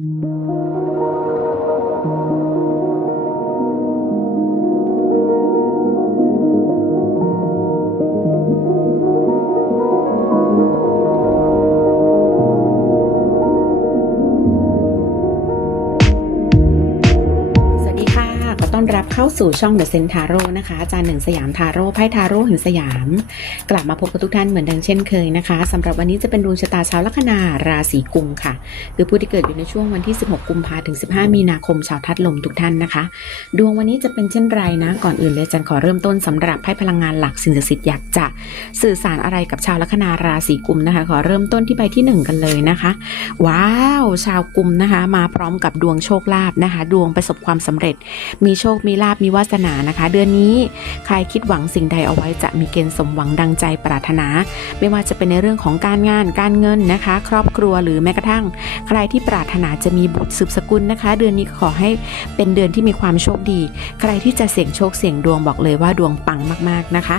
ส สู่ช่อง The Zen Tarot นะคะ อาจารย์หนึ่งสยามทาโร่ไพ่ทาโร่หินสยาม กลับมาพบกับทุกท่านเหมือนเดิมเช่นเคยนะคะสำหรับวันนี้จะเป็นดวงชะตาชาวลัคนาราศีกุมค่ะ คือผู้ที่เกิดอยู่ในช่วงวันที่ 16 กุมภาถึง 15 มีนาคมชาวทัดลมทุกท่านนะคะ ดวงวันนี้จะเป็นเช่นไรนะ ก่อนอื่นเลยอาจารย์ขอเริ่มต้นสำหรับไพ่พลังงานหลักสิ่งศักดิ์สิทธิ์อยากจะสื่อสารอะไรกับชาวลัคนาราศีกุมนะคะ ขอเริ่มต้นที่ใบที่หนึ่งกันเลยนะคะ ว้าว ชาวกุมนะคะ มาพร้อมกับดวงโชคลาภนะคะ ดวงประสบความสำเร็จ มีโชคมีลาบมีวาสนานะคะ เดือนนี้ใครคิดหวังสิ่งใดเอาไว้จะมีเกณฑ์สมหวังดังใจปรารถนา ไม่ว่าจะเป็นในเรื่องของการงานการเงินนะคะ ครอบครัวหรือแม้กระทั่ง ใครที่ปรารถนาจะมีบุตรสืบสกุลนะคะ เดือนนี้ขอให้เป็นเดือนที่มีความโชคดี ใครที่จะเสี่ยงโชคเสี่ยงดวงบอกเลยว่าดวงปังมากๆนะคะ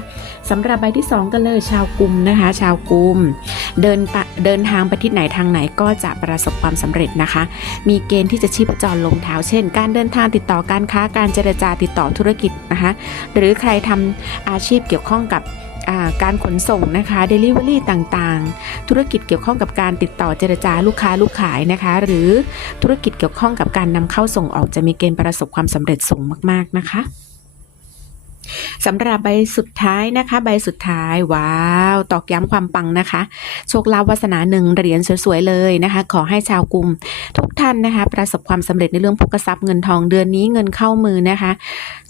สำหรับใบที่สองกันเลยชาวกุมนะคะ ชาวกุม เดินปะเดินทางไปทิศไหนทางไหนก็จะประสบความสำเร็จนะคะ มีเกณฑ์ที่จะชีพจรลงเท้าเช่น การเดินทางติดต่อการค้าการเจรจาติดต่อธุรกิจนะคะหรือใครทำอาชีพเกี่ยวข้องกับการขนส่งนะคะ Delivery ต่างๆ ธุรกิจเกี่ยวข้องกับการติดต่อเจรจาลูกค้าลูกขายนะคะ หรือธุรกิจเกี่ยวข้องกับการนำเข้าส่งออกจะมีเกณฑ์ประสบความสำเร็จสูงมาก ๆ นะคะ สำหรับใบสุดท้ายนะคะ ใบสุดท้ายว้าว ตอกย้ำความปังนะคะ โชคลาภวาสนาหนึ่งเหรียญสวยๆเลยนะคะ ขอให้ชาวกลุ่มทุกท่านนะคะ ประสบความสำเร็จในเรื่องพกทรัพย์เงินทองเดือนนี้เงินเข้ามือนะคะ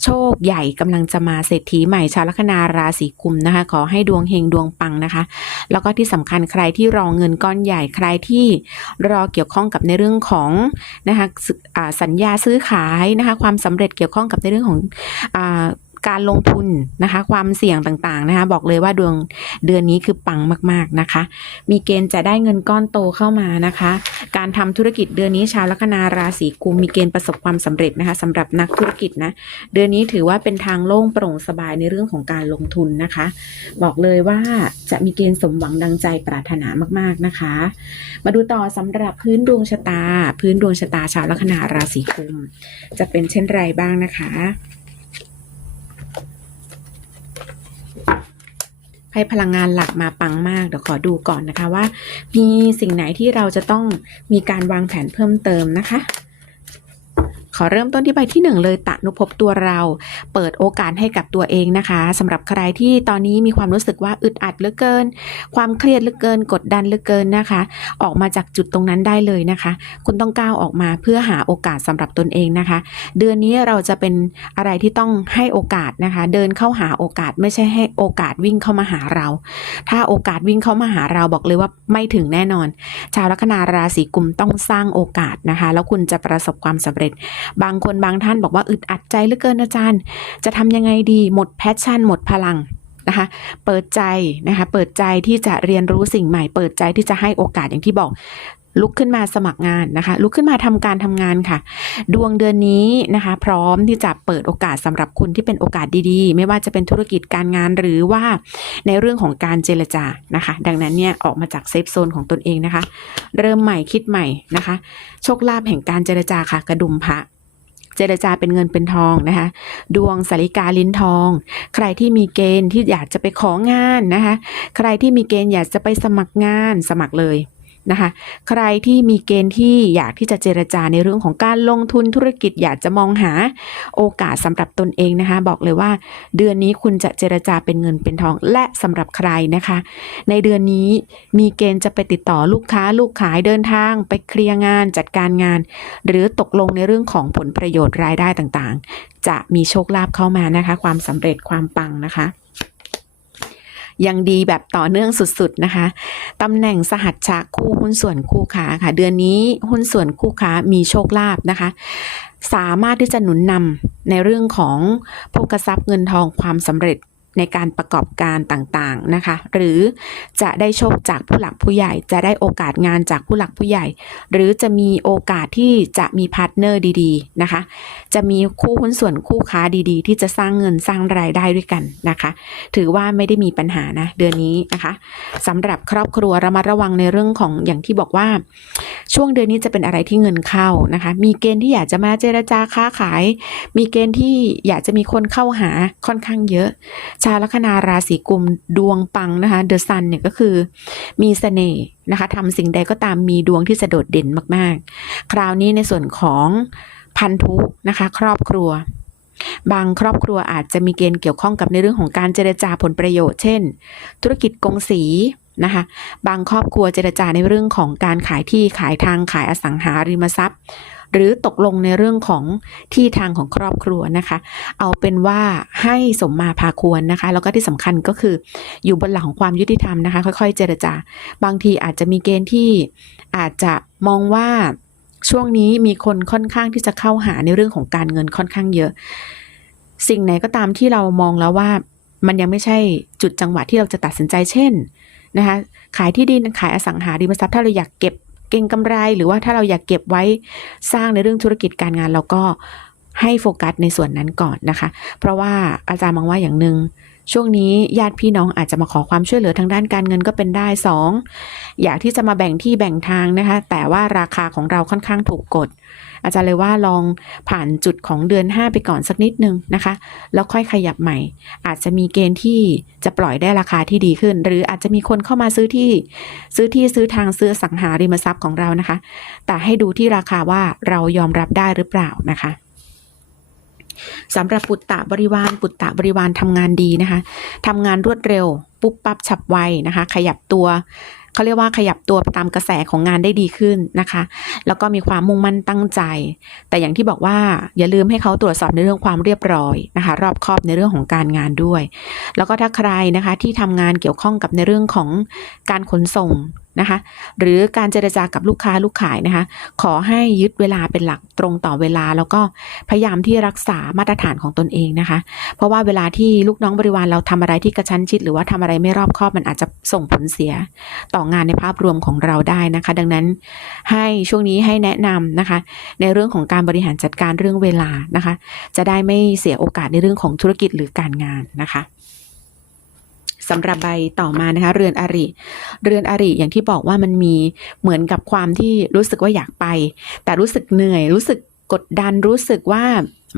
โชคใหญ่กำลังจะมาเศรษฐีใหม่ชาวลัคนาราศีกุมนะคะ ขอให้ดวงเฮงดวงปังนะคะ แล้วก็ที่สำคัญใครที่รอเงินก้อนใหญ่ใครที่รอเกี่ยวข้องกับในเรื่องของนะคะสัญญาซื้อขายนะคะ ความสำเร็จเกี่ยวข้องกับในเรื่องของ การลงทุนนะคะ ความเสี่ยงต่างๆนะคะ บอกเลยว่าดวงเดือนนี้คือปังมาก ๆนะคะ มีเกณฑ์จะได้เงินก้อนโตเข้ามานะคะ การทำธุรกิจเดือนนี้ชาวลัคนาราศีกุมมีเกณฑ์ประสบความสำเร็จนะคะสำหรับนักธุรกิจนะเดือนนี้ถือว่าเป็นทางโล่งโปร่งสบายในเรื่องของการลงทุนนะคะ บอกเลยว่าจะมีเกณฑ์สมหวังดังใจปรารถนามากๆนะคะ มาดูต่อสำหรับพื้นดวงชะตา พื้นดวงชะตาชาวลัคนาราศีกุมจะเป็นเช่นไรบ้างนะคะ ไพ่พลังงานหลักมาปังมาก เดี๋ยวขอดูก่อนนะคะว่า มีสิ่งไหนที่เราจะต้องมีการวางแผนเพิ่มเติมนะคะ ขอเริ่มต้นที่ใบที่หนึ่งเลยตะนุภพตัวเรา เปิดโอกาสให้กับตัวเองนะคะสำหรับใครที่ตอนนี้มีความรู้สึกว่าอึดอัดเหลือเกิน ความเครียดเหลือเกิน กดดันเหลือเกินนะคะ ออกมาจากจุดตรงนั้นได้เลยนะคะ คุณต้องก้าวออกมาเพื่อหาโอกาสสำหรับตนเองนะคะ เดือนนี้เราจะเป็นอะไรที่ต้องให้โอกาสนะคะ เดินเข้าหาโอกาสไม่ใช่ให้โอกาสวิ่งเข้ามาหาเรา ถ้าโอกาสวิ่งเข้ามาหาเราบอกเลยว่าไม่ถึงแน่นอน ชาวลัคนาราศีกุมต้องสร้างโอกาสนะคะ แล้วคุณจะประสบความสำเร็จบางคนบางท่านบอกว่าอึดอัดใจเหลือเกินอาจารย์ จะทำยังไงดีหมดแพชชั่น หมดพลังนะคะเปิดใจนะคะเปิดใจที่จะเรียนรู้สิ่งใหม่ เปิดใจที่จะให้โอกาสอย่างที่บอก ลุกขึ้นมาสมัครงานนะคะ ลุกขึ้นมาทำการทำงานค่ะ ดวงเดือนนี้นะคะ พร้อมที่จะเปิดโอกาสสำหรับคุณที่เป็นโอกาสดีๆ ไม่ว่าจะเป็นธุรกิจการงานหรือว่าในเรื่องของการเจรจานะคะ ดังนั้นเนี่ยออกมาจากเซฟโซนของตนเองนะคะ เริ่มใหม่คิดใหม่นะคะ โชคลาภแห่งการเจรจาค่ะ กระดุมพระเจรจาเป็นเงินเป็นทองนะคะ ดวงสาริกาลิ้นทอง ใครที่มีเกณฑ์ที่อยากจะไปของานนะคะ ใครที่มีเกณฑ์อยากจะไปสมัครงานสมัครเลย นะคะ ใครที่มีเกณฑ์ที่อยากที่จะเจรจาในเรื่องของการลงทุนธุรกิจอยากจะมองหาโอกาสสำหรับตนเองนะคะ บอกเลยว่า เดือนนี้คุณจะเจรจาเป็นเงินเป็นทองและสำหรับใครนะคะ ในเดือนนี้มีเกณฑ์จะไปติดต่อลูกค้าลูกขายเดินทาง ไปเคลียร์งานจัดการงาน หรือตกลงในเรื่องของผลประโยชน์รายได้ต่างๆ จะมีโชคลาภเข้ามานะคะ ความสำเร็จความปังนะคะ ยังดีแบบต่อเนื่องสุดๆนะคะตำแหน่งสหัชชะคู่หุ้นส่วนคู่ค้าค่ะ เดือนนี้หุ้นส่วนคู่ค้ามีโชคลาภนะคะ สามารถที่จะหนุนนำในเรื่องของโภคทรัพย์เงินทองความสำเร็จ ในการประกอบการต่างๆนะคะ หรือจะได้โชคจากผู้หลักผู้ใหญ่ จะได้โอกาสงานจากผู้หลักผู้ใหญ่ หรือจะมีโอกาสที่จะมีพาร์ทเนอร์ดีๆนะคะ จะมีคู่หุ้นส่วนคู่ค้าดีๆ ที่จะสร้างเงินสร้างรายได้ด้วยกันนะคะ ถือว่าไม่ได้มีปัญหานะเดือนนี้นะคะสำหรับครอบครัวระมัดระวังในเรื่องของอย่างที่บอกว่า ช่วงเดือนนี้จะเป็นอะไรที่เงินเข้านะคะ มีเกณฑ์ที่อยากจะมาเจรจาค้าขาย มีเกณฑ์ที่อยากจะมีคนเข้าหาค่อนข้างเยอะชาวลัคนาราศีกุมดวงปังนะคะเดอะซันเนี่ยก็คือมีเสน่ห์นะคะทำสิ่งใดก็ตามมีดวงที่จะโดดเด่นมากๆ คราวนี้ในส่วนของพันธุนะคะ ครอบครัว บางครอบครัวอาจจะมีเกณฑ์เกี่ยวข้องกับในเรื่องของการเจรจาผลประโยชน์ เช่น ธุรกิจกงสีนะคะบางครอบครัวเจรจาในเรื่องของการขายที่ขายทางขายอสังหาริมทรัพย์ หรือตกลงในเรื่องของที่ทางของครอบครัวนะคะ เอาเป็นว่าให้สมมาพาควรนะคะ แล้วก็ที่สำคัญก็คืออยู่บนหลักของความยุติธรรมนะคะ ค่อย ๆ เจรจา บางทีอาจจะมีเกณฑ์ที่อาจจะมองว่าช่วงนี้มีคนค่อนข้างที่จะเข้าหาในเรื่องของการเงินค่อนข้างเยอะ สิ่งไหนก็ตามที่เรามองแล้วว่ามันยังไม่ใช่จุดจังหวะที่เราจะตัดสินใจเช่นนะคะขายที่ดินขายอสังหาริมทรัพย์ถ้าเราอยากเก็บ เก่งกำไร หรือว่าถ้าเราอยากเก็บไว้สร้างในเรื่องธุรกิจการงานเราก็ให้โฟกัสในส่วนนั้นก่อนนะคะ เพราะว่าอาจารย์มองว่าอย่างหนึ่ง ช่วงนี้ญาติพี่น้องอาจจะมาขอความช่วยเหลือทางด้านการเงินก็เป็นได้สองอยากที่จะมาแบ่งที่แบ่งทางนะคะ แต่ว่าราคาของเราค่อนข้างถูกกด อาจารย์เลยว่าลองผ่านจุดของเดือน 5 ไปก่อนสักนิดนึงนะคะ แล้วค่อยขยับใหม่ อาจจะมีเกณฑ์ที่จะปล่อยได้ราคาที่ดีขึ้น หรืออาจจะมีคนเข้ามาซื้อที่ ซื้อที่ซื้อทางซื้อสังหาริมทรัพย์ของเรานะคะ แต่ให้ดูที่ราคาว่าเรายอมรับได้หรือเปล่านะคะ สำหรับปุตตะบริวารปุตตะบริวารทำงานดีนะคะทำงานรวดเร็ว ปุ๊บปั๊บฉับไวนะคะ ขยับตัวเขาเรียกว่าขยับตัวตามกระแสของงานได้ดีขึ้นนะคะ แล้วก็มีความมุ่งมั่นตั้งใจ แต่อย่างที่บอกว่าอย่าลืมให้เขาตรวจสอบในเรื่องความเรียบร้อยนะคะ รอบคอบในเรื่องของการงานด้วย แล้วก็ถ้าใครนะคะที่ทำงานเกี่ยวข้องกับในเรื่องของการขนส่งนะคะ หรือการเจรจากับลูกค้าลูกขายนะคะ ขอให้ยึดเวลาเป็นหลักตรงต่อเวลา แล้วก็พยายามที่รักษามาตรฐานของตนเองนะคะ เพราะว่าเวลาที่ลูกน้องบริวารเราทำอะไรที่กระชั้นชิด หรือว่าทำอะไรไม่รอบคอบมันอาจจะส่งผลเสียต่องานในภาพรวมของเราได้นะคะ ดังนั้นให้ช่วงนี้ให้แนะนำนะคะ ในเรื่องของการบริหารจัดการเรื่องเวลานะคะ จะได้ไม่เสียโอกาสในเรื่องของธุรกิจหรือการงานนะคะ สำหรับใบต่อมานะคะเรือนอริเรือนอริอย่างที่บอกว่ามันมีเหมือนกับความที่รู้สึกว่าอยากไป แต่รู้สึกเหนื่อยรู้สึกกดดันรู้สึกว่า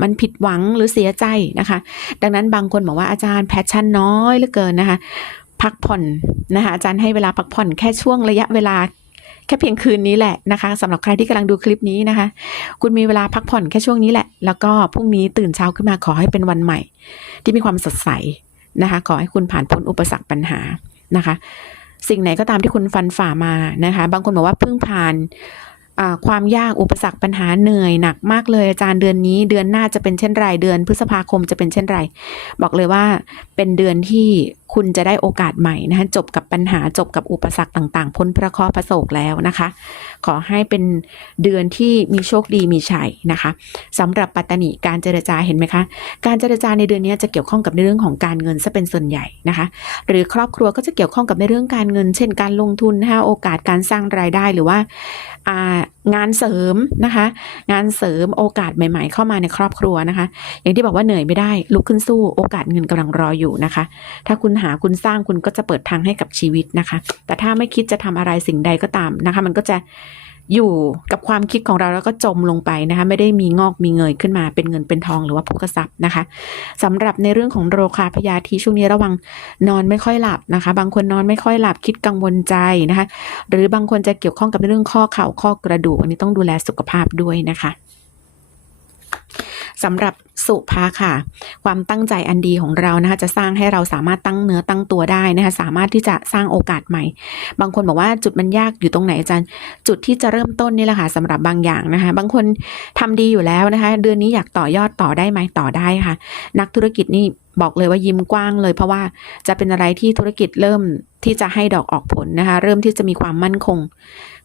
มันผิดหวังหรือเสียใจนะคะ ดังนั้นบางคนบอกว่าอาจารย์แพชชั่นน้อยเหลือเกินนะคะ พักผ่อนนะคะอาจารย์ให้เวลาพักผ่อนแค่ช่วงระยะเวลาแค่เพียงคืนนี้แหละนะคะสำหรับใครที่กำลังดูคลิปนี้นะคะ คุณมีเวลาพักผ่อนแค่ช่วงนี้แหละ แล้วก็พรุ่งนี้ตื่นเช้าขึ้นมาขอให้เป็นวันใหม่ ที่มีความสดใส นะคะขอให้คุณผ่านพ้นอุปสรรคปัญหานะคะ สิ่งไหนก็ตามที่คุณฟันฝ่ามานะคะ บางคนบอกว่าเพิ่งผ่านความยากอุปสรรคปัญหาเหนื่อยหนักมากเลยอาจารย์เดือนนี้เดือนหน้าจะเป็นเช่นไรเดือนพฤษภาคมจะเป็นเช่นไร บอกเลยว่าเป็นเดือนที่ คุณจะได้โอกาสใหม่นะคะจบกับปัญหาจบกับอุปสรรคต่าง ๆ พ้นพระเคราะห์พระโศกแล้วนะคะ ขอให้เป็นเดือนที่มีโชคดีมีชัยนะคะสำหรับปัตตานีการเจรจาเห็นไหมคะ การเจรจาในเดือนนี้จะเกี่ยวข้องกับในเรื่องของการเงินซะเป็นส่วนใหญ่นะคะ หรือครอบครัวก็จะเกี่ยวข้องกับในเรื่องการเงิน เช่น การลงทุนนะคะโอกาสการสร้างรายได้หรือว่า งานเสริมนะคะ งานเสริมโอกาสใหม่ ๆ เข้ามาในครอบครัวนะคะ อย่างที่บอกว่าเหนื่อยไม่ได้ ลุกขึ้นสู้โอกาสเงินกำลังรออยู่นะคะ ถ้าคุณหาคุณสร้างคุณก็จะเปิดทางให้กับชีวิตนะคะ แต่ถ้าไม่คิดจะทำอะไรสิ่งใดก็ตามนะคะ มันก็จะ อยู่กับความคิดของเราแล้วก็จมลงไปนะคะไม่ได้มีงอกมีเงยขึ้นมาเป็นเงินเป็นทองหรือว่าโภคทรัพย์นะคะสำหรับในเรื่องของโรคาพยาธิช่วงนี้ระวังนอนไม่ค่อยหลับนะคะ บางคนนอนไม่ค่อยหลับคิดกังวลใจนะคะ หรือบางคนจะเกี่ยวข้องกับเรื่องข้อเข่าข้อกระดูกอันนี้ต้องดูแลสุขภาพด้วยนะคะ สำหรับสุภาค่ะ ความตั้งใจอันดีของเรานะคะ จะสร้างให้เราสามารถตั้งเนื้อตั้งตัวได้นะคะ สามารถที่จะสร้างโอกาสใหม่ บางคนบอกว่าจุดมันยากอยู่ตรงไหนอาจารย์ จุดที่จะเริ่มต้นนี่แหละค่ะสำหรับบางอย่างนะคะ บางคนทำดีอยู่แล้วนะคะ เดือนนี้อยากต่อยอดต่อได้ไหมต่อได้ค่ะ นักธุรกิจนี่ บอกเลยว่ายิ้มกว้างเลย เพราะว่าจะเป็นอะไรที่ธุรกิจเริ่มที่จะให้ดอกออกผลนะคะ เริ่มที่จะมีความมั่นคง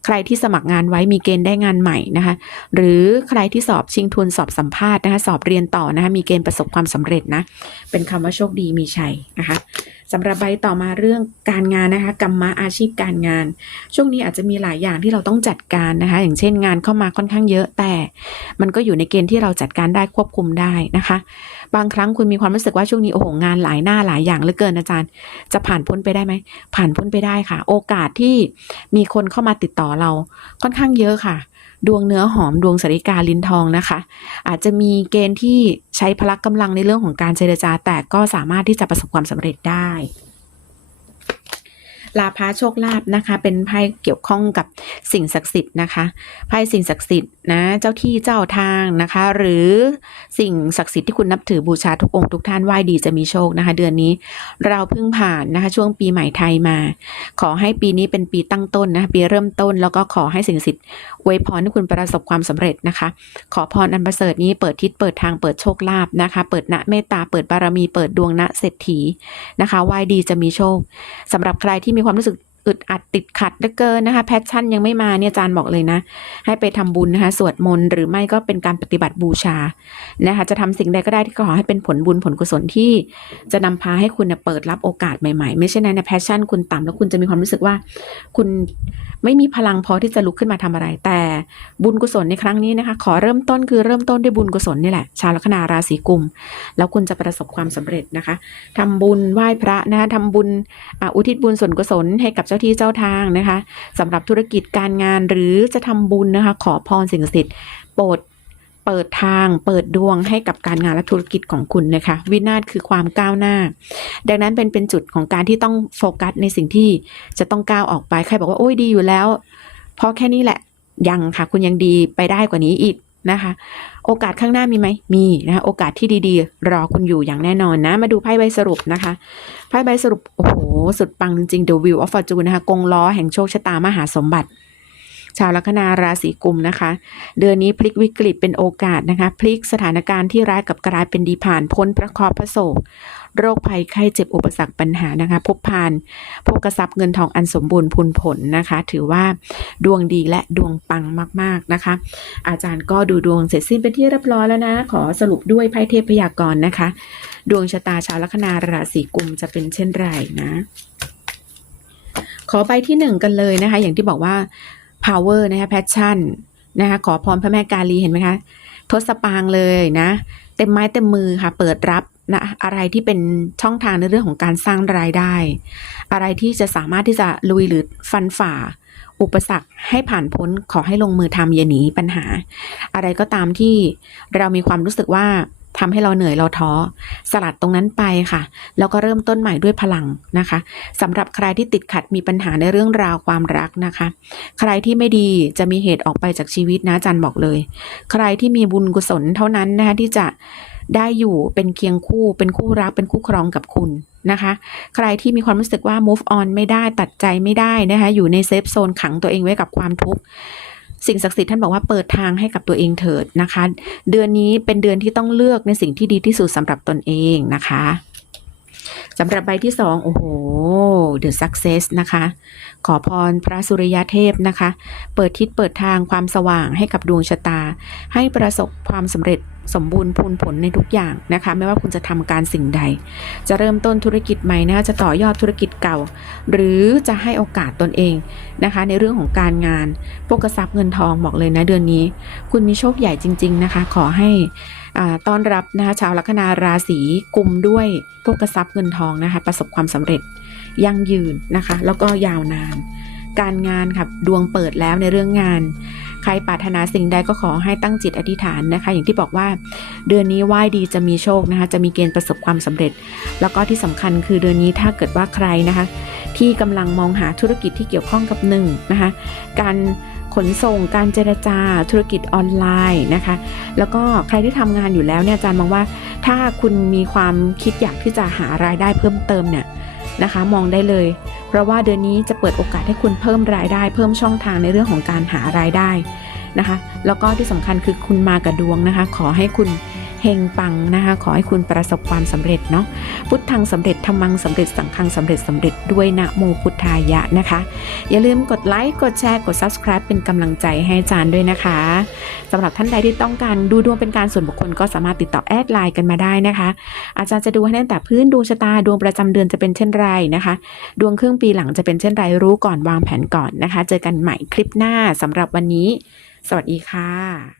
ใครที่สมัครงานไว้มีเกณฑ์ได้งานใหม่นะคะ หรือใครที่สอบชิงทุนสอบสัมภาษณ์นะคะ สอบเรียนต่อนะคะ มีเกณฑ์ประสบความสำเร็จนะ เป็นคำว่าโชคดีมีชัยนะคะ สำหรับใบต่อมาเรื่องการงานนะคะกรรมะอาชีพการงาน ช่วงนี้อาจจะมีหลายอย่างที่เราต้องจัดการนะคะ อย่างเช่นงานเข้ามาค่อนข้างเยอะแต่ มันก็อยู่ในเกณฑ์ที่เราจัดการได้ควบคุมได้นะคะ บางครั้งคุณมีความรู้สึกว่าช่วงนี้โอ้โหงานหลายหน้าหลายอย่างเหลือเกินอาจารย์ จะผ่านพ้นไปได้ไหมผ่านพ้นไปได้ค่ะ โอกาสที่มีคนเข้ามาติดต่อเราค่อนข้างเยอะค่ะ ดวงเนื้อหอมดวงสริกาลิ้นทองนะคะ อาจจะมีเกณฑ์ที่ใช้พละกำลังในเรื่องของการเจรจา แต่ก็สามารถที่จะประสบความสำเร็จได้ลาภาโชคลาภนะคะ เป็นไพ่เกี่ยวข้องกับสิ่งศักดิ์สิทธิ์นะคะไพ่สิ่งศักดิ์สิทธิ์ นะเจ้าที่เจ้าทางนะคะ หรือสิ่งศักดิ์สิทธิ์ที่คุณนับถือบูชาทุกองค์ทุกท่านไหว้ดีจะมีโชคนะคะ เดือนนี้เราเพิ่งผ่านนะคะ ช่วงปีใหม่ไทยมา ขอให้ปีนี้เป็นปีตั้งต้นนะคะปีเริ่มต้นแล้วก็ขอให้สิ่งศักดิ์สิทธิ์อวยพรให้คุณประสบความสำเร็จนะคะ ขอพรอันประเสริฐนี้เปิดทิศเปิดทางเปิดโชคลาภนะคะ เปิดณเมตตาเปิดบารมีเปิดดวงณเศรษฐีนะคะไหว้ดีจะมีโชคสำหรับใครที่มีความรู้สึก อึดอัดติดขัดเหลือเกินนะคะแพชชั่นยังไม่มาเนี่ยอาจารย์บอกเลยนะ ให้ไปทำบุญนะคะสวดมนต์หรือไม่ก็เป็นการปฏิบัติบูชานะคะจะทำสิ่งใดก็ได้ที่ขอให้เป็นผลบุญผลกุศลที่จะนำพาให้คุณเปิดรับโอกาสใหม่ๆ ไม่ใช่ในในแพชชั่นคุณต่ำแล้วคุณจะมีความรู้สึกว่า คุณไม่มีพลังพอที่จะลุกขึ้นมาทำอะไร แต่บุญกุศลในครั้งนี้นะคะ ขอเริ่มต้นคือเริ่มต้นด้วยบุญกุศลนี่แหละ ชาวลัคนาราศีกุม แล้วคุณจะประสบความสำเร็จนะคะทำบุญไหว้พระนะคะทำบุญอุทิศบุญส่วนกุศลให้กับเจ้าที่เจ้าทางนะคะสำหรับธุรกิจการงานหรือจะทำบุญนะคะ ขอพรสิ่งศักดิ์สิทธิ์โปรดเปิดทางเปิดดวงให้กับการงานและธุรกิจของคุณนะคะ วินาศคือความก้าวหน้า ดังนั้นเป็นเป็นจุดของการที่ต้องโฟกัสในสิ่งที่จะต้องก้าวออกไปใครบอกว่าโอ้ยดีอยู่แล้วพอแค่นี้แหละยังค่ะ คุณยังดีไปได้กว่านี้อีก นะคะ โอกาสข้างหน้ามีไหมมีนะคะโอกาสที่ดีๆ รอคุณอยู่อย่างแน่นอนนะ มาดูไพ่ใบสรุปนะคะไพ่ใบสรุป โอ้โห สุดปังจริงๆ The View of Fortune นะคะกงล้อแห่งโชคชะตามหาสมบัติ ชาวลัคนาราศีกุมนะคะ เดือนนี้พลิกวิกฤตเป็นโอกาสนะคะ พลิกสถานการณ์ที่ร้ายกับกลายเป็นดีผ่านพ้นประคอบพระโศกโรคภัยไข้เจ็บอุปสรรคปัญหานะคะ พบพานพบกระซับเงินทองอันสมบูรณ์พูนผลนะคะ ถือว่าดวงดีและดวงปังมากๆนะคะ อาจารย์ก็ดูดวงเสร็จสิ้นเป็นที่เรียบร้อยแล้วนะ ขอสรุปด้วยไพ่เทพพยากรณ์นะคะ ดวงชะตาชาวลัคนาราศีกุมจะเป็นเช่นไรนะ ขอใบที่หนึ่งกันเลยนะคะ อย่างที่บอกว่า power นะคะ passion นะคะขอพรพระแม่กาลีเห็นไหมคะทศปางเลยนะ เต็มไม้เต็มมือค่ะ เปิดรับนะอะไรที่เป็นช่องทางในเรื่องของการสร้างรายได้ อะไรที่จะสามารถที่จะลุยหรือฟันฝ่า อุปสรรคให้ผ่านพ้นขอให้ลงมือทำอย่าหนีปัญหา อะไรก็ตามที่เรามีความรู้สึกว่า ทำให้เราเหนื่อยเราท้อ สลัดตรงนั้นไปค่ะ แล้วก็เริ่มต้นใหม่ด้วยพลังนะคะสำหรับใครที่ติดขัดมีปัญหาในเรื่องราวความรักนะคะ ใครที่ไม่ดีจะมีเหตุออกไปจากชีวิตนะจันบอกเลย ใครที่มีบุญกุศลเท่านั้นนะคะที่จะได้อยู่เป็นเคียงคู่ เป็นคู่รักเป็นคู่ครองกับคุณนะคะ ใครที่มีความรู้สึกว่า move on ไม่ได้ตัดใจไม่ได้นะคะอยู่ในเซฟโซนขังตัวเองไว้กับความทุกข์ สิ่งศักดิ์สิทธิ์ท่านบอกว่าเปิดทางให้กับตัวเองเถิดนะคะ เดือนนี้เป็นเดือนที่ต้องเลือกในสิ่งที่ดีที่สุดสำหรับตนเองนะคะสำหรับใบที่สองโอ้โห The Success นะคะ ขอพรพระสุริยเทพนะคะ เปิดทิศเปิดทางความสว่างให้กับดวงชะตา ให้ประสบความสำเร็จ สมบูรณ์พูนผลในทุกอย่างนะคะ ไม่ว่าคุณจะทำการสิ่งใด จะเริ่มต้นธุรกิจใหม่นะคะจะต่อยอดธุรกิจเก่า หรือจะให้โอกาสตนเองนะคะ ในเรื่องของการงานพวกกระซับเงินทองบอกเลยนะเดือนนี้ คุณมีโชคใหญ่จริง ๆนะคะ ขอให้ต้อนรับนะคะชาวลัคนาราศีกุมด้วยพวกกระซับเงินทองนะคะ ประสบความสำเร็จยั่งยืนนะคะ แล้วก็ยาวนาน การงานค่ะดวงเปิดแล้วในเรื่องงาน ใครปรารถนาสิ่งใดก็ขอให้ตั้งจิตอธิษฐานนะคะ อย่างที่บอกว่า เดือนนี้ไหว้ดีจะมีโชคนะคะ จะมีเกณฑ์ประสบความสำเร็จ แล้วก็ที่สำคัญคือเดือนนี้ถ้าเกิดว่าใครนะคะ ที่กำลังมองหาธุรกิจที่เกี่ยวข้องกับหนึ่งนะคะ การขนส่งการเจรจาธุรกิจออนไลน์นะคะ แล้วก็ใครที่ทำงานอยู่แล้วเนี่ยอาจารย์มองว่า ถ้าคุณมีความคิดอยากที่จะหารายได้เพิ่มเติมเนี่ย นะคะ มองได้เลย เพราะว่าเดือนนี้จะเปิดโอกาสให้คุณเพิ่มรายได้ เพิ่มช่องทางในเรื่องของการหารายได้นะคะ แล้วก็ที่สำคัญคือคุณมากับดวงนะคะ ขอให้คุณ เฮงปังนะคะ ขอให้คุณประสบความสำเร็จเนาะพุทธังสำเร็จธรรมังสำเร็จสังฆังสำเร็จสำเร็จด้วยนะโมพุทธายะนะคะ อย่าลืมกดไลค์กดแชร์กด subscribe เป็นกำลังใจให้อาจารย์ด้วยนะคะสำหรับท่านใดที่ต้องการดูดวงเป็นการส่วนบุคคลก็สามารถติดต่อแอดไลน์กันมาได้นะคะ อาจารย์จะดูให้ตั้งแต่พื้นดวงชะตาดวงประจำเดือนจะเป็นเช่นไรนะคะ ดวงครึ่งปีหลังจะเป็นเช่นไรรู้ก่อนวางแผนก่อนนะคะ เจอกันใหม่คลิปหน้าสำหรับวันนี้ สวัสดีค่ะ